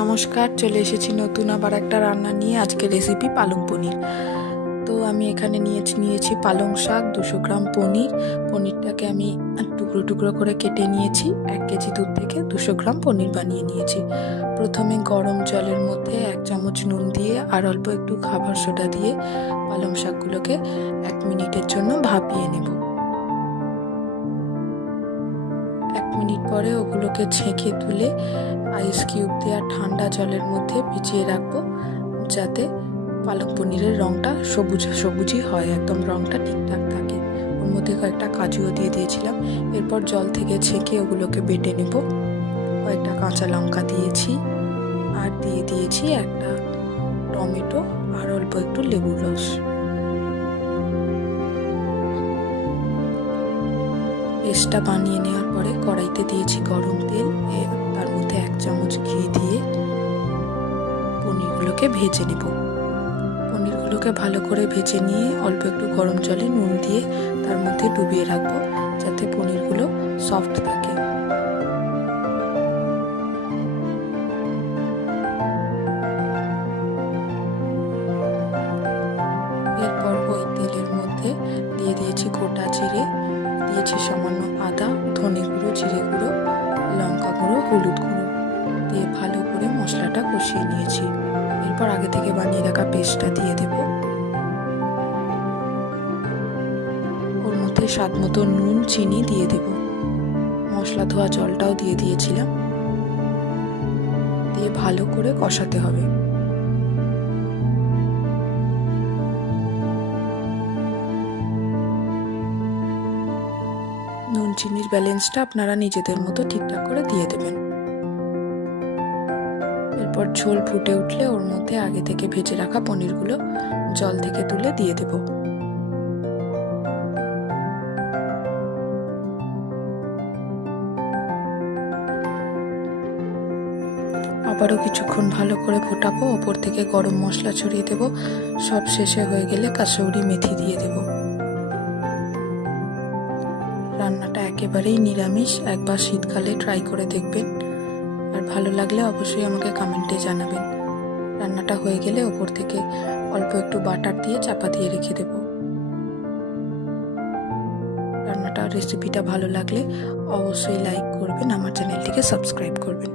নমস্কার, চলে এসেছি নতুন আবার একটা রান্না নিয়ে। আজকে রেসিপি পালং পনির। তো আমি এখানে নিয়েছি পালং শাক, 200 গ্রাম পনিরটাকে আমি টুকরো টুকরো করে কেটে নিয়েছি। 1 কেজি দুধ থেকে 200 গ্রাম পনির বানিয়ে নিয়েছি। প্রথমে গরম জলের মধ্যে 1 চামচ নুন দিয়ে আর অল্প একটু খাবার সোডা দিয়ে পালং শাকগুলোকে 1 মিনিটের জন্য ভাপিয়ে নেব। 1 মিনিট পরে ওগুলোকে ছেঁকে তুলে আইস কিউব দিয়ে আর ঠান্ডা জলের মধ্যে ভিজিয়ে রাখবো, যাতে পালং পনিরের রঙটা সবুজই হয়, একদম রঙটা ঠিকঠাক থাকে। ওর মধ্যে কয়েকটা কাজুও দিয়ে দিয়েছিলাম। এরপর জল থেকে ছেঁকে ওগুলোকে বেটে নেব। কয়েকটা কাঁচা লঙ্কা দিয়েছি আর দিয়ে দিয়েছি একটা টমেটো আর অল্প একটু লেবুর রস। পেস্টটা বানিয়ে নেওয়ার পরে কড়াইতে দিয়েছি গরম তেল, তার মধ্যে 1 চামচ ঘি দিয়ে পনিরগুলোকে ভেজে নেব। পনিরগুলোকে ভালো করে ভেজে নিয়ে অল্প একটু গরম জলে নুন দিয়ে তার মধ্যে ডুবিয়ে রাখবো, যাতে পনিরগুলো সফট থাকে। এরপর ওই তেলের মধ্যে দিয়ে দিয়েছি গোটা জিরে, দিয়েছি সামান্য আদা, ধনে গুঁড়ো, জিরে গুঁড়ো, লঙ্কা গুঁড়ো, হলুদ গুঁড়ো দিয়ে ভালো করে মশলাটা কষিয়ে নিয়েছি। এরপর আগে থেকে বানিয়ে রাখা পেস্টটা দিয়ে দেব। ওর মধ্যে স্বাদ মতো নুন, চিনি দিয়ে দেব। মশলা ধোয়া জলটাও দিয়ে দিয়েছিলাম। দিয়ে ভালো করে কষাতে হবে। নুন চিনির ব্যালেন্সটা আপনারা নিজেদের মতো ঠিকঠাক করে দিয়ে দেবেন। এরপর ঝোল ফুটে উঠলে ওর মধ্যে আগে থেকে ভেজে রাখা পনিরগুলো জল থেকে তুলে দিয়ে দেব। আবারও কিছুক্ষণ ভালো করে ফোটাবো। ওপর থেকে গরম মশলা ছড়িয়ে দেব। সব শেষে হয়ে গেলে কাসুরি মেথি দিয়ে দেব। রান্নাটা একেবারেই নিরামিষ, একবার শীতকালে ট্রাই করে দেখবেন, আর ভালো লাগলে অবশ্যই আমাকে কমেন্টে জানাবেন। রান্নাটা হয়ে গেলে ওপর থেকে অল্প একটু বাটার দিয়ে চাপা দিয়ে রেখে দেব। রেসিপিটা ভালো লাগলে অবশ্যই লাইক করবেন, আমার চ্যানেলটিকে সাবস্ক্রাইব করবেন।